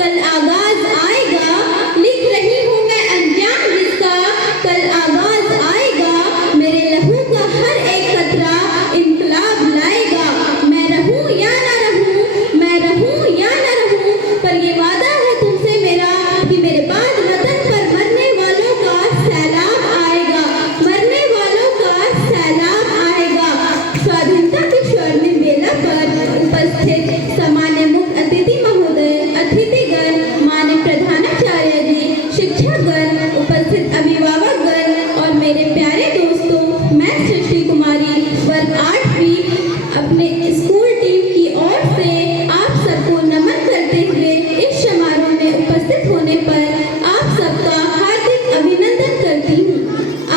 कल आगाज आएगा, लिख रही हूँ मैं अनजान जिसका, कल आगाज आएगा, मेरे लहू का हर एक कतरा इनकलाब लाएगा। मैं रहूं या ना रहूं, मैं रहूं या ना रहूं, पर ये वादा है तुमसे मेरा कि मेरे बाद वतन पर मरने वालों का सैलाब आएगा, मरने वालों का सैलाब आएगा। स्वाधीनता के स्वर्णिम बेला पर उपस्थित सामान्य मुख्य अतिथि महोदय, अतिथिगण, माननीय प्रधानाचार्य जी, शिक्षकगण, उपस्थित अभिभावकगण और मेरे प्यारे दोस्तों, मैं सृष्टि कुमारी वर्ग 8वीं अपने स्कूल टीम की ओर से आप सबको नमन करते हुए इस समारोह में उपस्थित होने पर आप सबका हार्दिक अभिनंदन करती हूँ।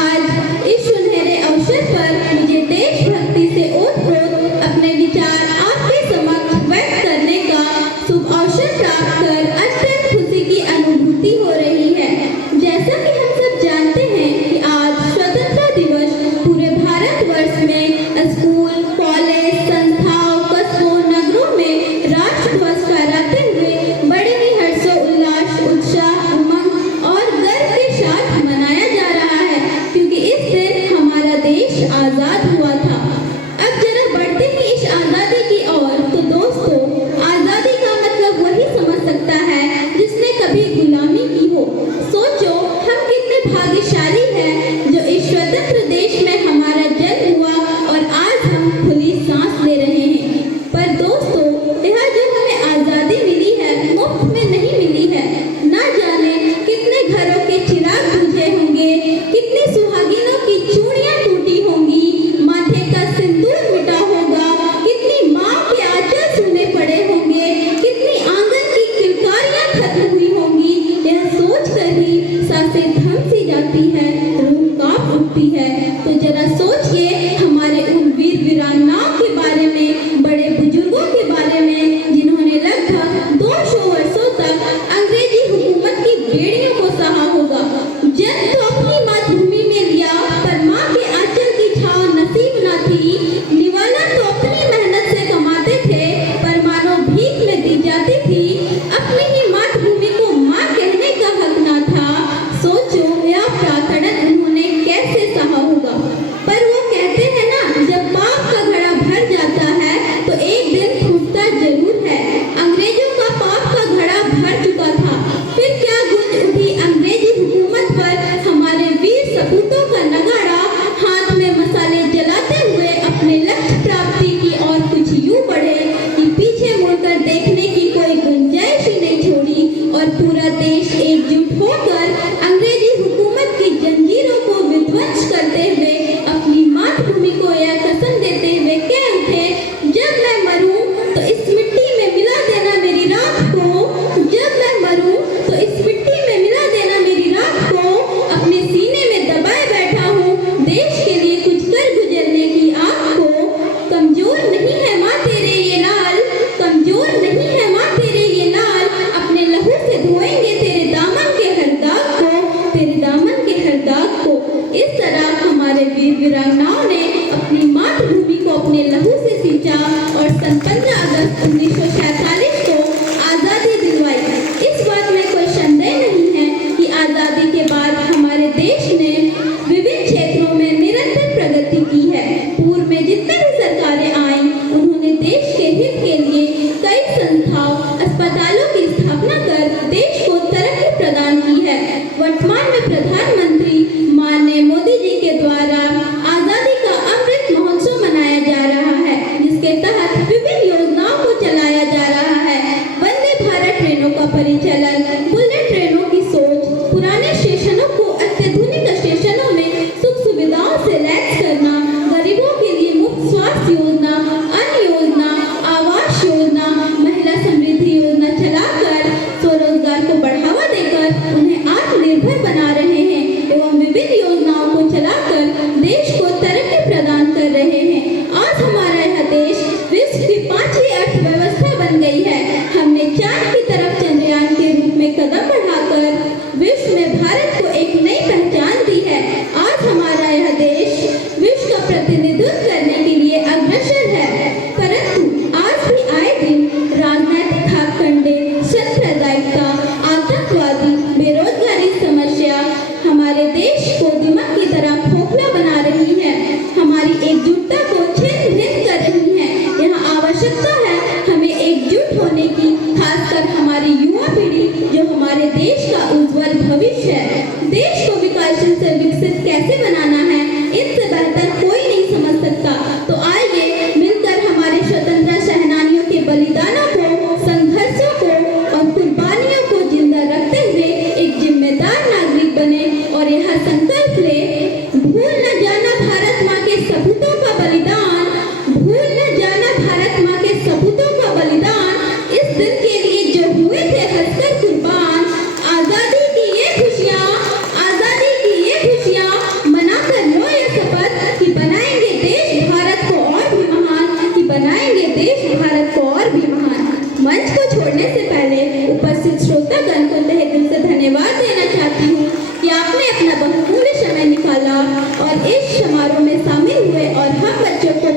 आज इस सुनहरे अवसर पर मुझे देशभक्ति से ओतप्रोत अपने विचार आपके समक्ष व्यक्त करने का शुभ अवसर प्राप्त कर अत्यंत खुशी की अनुभूति हो रही है। जैसा कि हम सब जानते हैं कि आज स्वतंत्रता दिवस पूरे भारतवर्ष में स्कूल, कॉलेज, संस्थाओं, कस्बों, नगरों में राष्ट्रध्वज फहराते हुए बड़े ही हर्षोल्लास, उत्साह, उमंग और गर्व के साथ मनाया जा रहा है, क्योंकि इस दिन हमारा देश आजाद हुआ था। अब जरा बढ़ते ही इस आजादी की ओर, तो दोस्तों, आजादी का मतलब वही समझ सकता है जिसने कभी गुलामी की हो। सोचो हम कितने भाग्यशाली हैं जो इस स्वतंत्र देश में हमारा जन्म हुआ और आज हम खुली सांस ले रहे हैं। पर दोस्तों, यह जो हमें आजादी मिली है मुफ्त में नहीं मिली है। ना जाने कितने घरों के चिराग बुझे होंगे, कितनी सुहागिनों की चूड़ियां टूटी होंगी, माथे का सिंदूर मिटा होगा, कितनी माँ के आंचल सूने पड़े होंगे, कितनी आंगन की किलकारियां खत्म हुई होंगी। यह सोच कर ही सांसें थम सी जाती है, रूह कांप उठती है। तो जरा सोचिए हमारे उन वीर वीरांगनाओं के बारे में, बड़े बुजुर्गों के बारे में, जिन्होंने लगभग 200 वर्षों तक अंग्रेजी हुकूमत की बेड़ियों को सहा होगा। जन्म तो अपनी मातृभूमि में लिया, पर माँ के आंचल की छांव नसीब न थी। निवाला तो अपनी मेहनत से कमाते थे, पर मानो भीख में दी जाती थी। अपनी ही मातृभूमि को माँ कहने का हक न था। सोचो यह प्रातड़न उन्होंने कैसे सहा होगा। पर वो कहते हैं ना, जब पाप का घड़ा भर जाता है तो एक दिन फूटता जरूर है। अंग्रेजों का पाप का घड़ा भर चुका था। फिर क्या गूंज उठी अंग्रेजी हुकूमत पर हमारे वीर सपूतों का नगाड़ा, हाथ में मसाले जलाते हुए अपने लक्ष्य प्राप्ति की ओर कुछ यूं बढ़े कि पीछे मुड़कर देखने की कोई गुंजाइश ही नहीं छोड़ी, और पूरा देश एकजुट होकर अंग्रेजी हुकूमत की जंजीरों को विध्वंस करते हुए अपनी मातृभूमि को यह कसम देते हुए कह उठे, जब मैं मरूं तो इस मिट्टी में मिला देना मेरी राख को, जब मैं मरूं तो इस मिट्टी में मिला देना मेरी राख को। अपने सीने में दबाए बैठा हूँ देश के लिए कुछ कर गुजरने की आग को। कमजोर नहीं है माँ तेरे ये लाल, कमजोर नहीं है माँ तेरे ये लाल, अपने लहू से धोएंगे तेरे दामन के हर दाग को, तेरे दामन के हर दाग को। इस तरह हमारे वीर वीरांगनाओं ने अपनी मातृभूमि को अपने लहू से सींचा और सन 15 अगस्त 1947 को आजादी दिलवाई। इस बात में कोई संदेह नहीं है कि आजादी के बाद हमारे देश ने विभिन्न क्षेत्रों में निरंतर प्रगति की है। पूर्व में जितने भी सरकारें आईं, उन्होंने देश के हित के लिए कई संस्थाओं, अस्पतालों की स्थापना कर देश को तरक्की प्रदान की है। वर्तमान में प्रधानमंत्री माननीय मोदी जी के द्वारा आजादी का अमृत महोत्सव मनाया जा रहा है, जिसके तहत विभिन्न योजनाओं को चलाया जा रहा है। वंदे भारत ट्रेनों का परिचालन, बुलेट ट्रेनों की सोच, पुराने स्टेशनों को अत्याधुनिक स्टेशनों में सुख सुविधाओं से लैस करना, गरीबों के लिए मुफ्त स्वास्थ्य योजना, अन्न योजना, आवास योजना, महिला समृद्धि योजना चलाकर स्वरोजगार को बढ़ावा देकर उन्हें आत्मनिर्भर बना रहे हैं एवं विभिन्न योजनाओं को चलाकर देश को तरक्की प्रदान कर रहे हैं। आज हमारा यह देश विश्व की 5वीं अर्थव्यवस्था बन गई है। हमने चांद की तरफ चंद्रयान के रूप में उपस्थित श्रोतागण को तहे दिल से धन्यवाद देना चाहती हूँ कि आपने अपना बहुमूल्य समय निकाला और इस समारोह में शामिल हुए और हम बच्चों को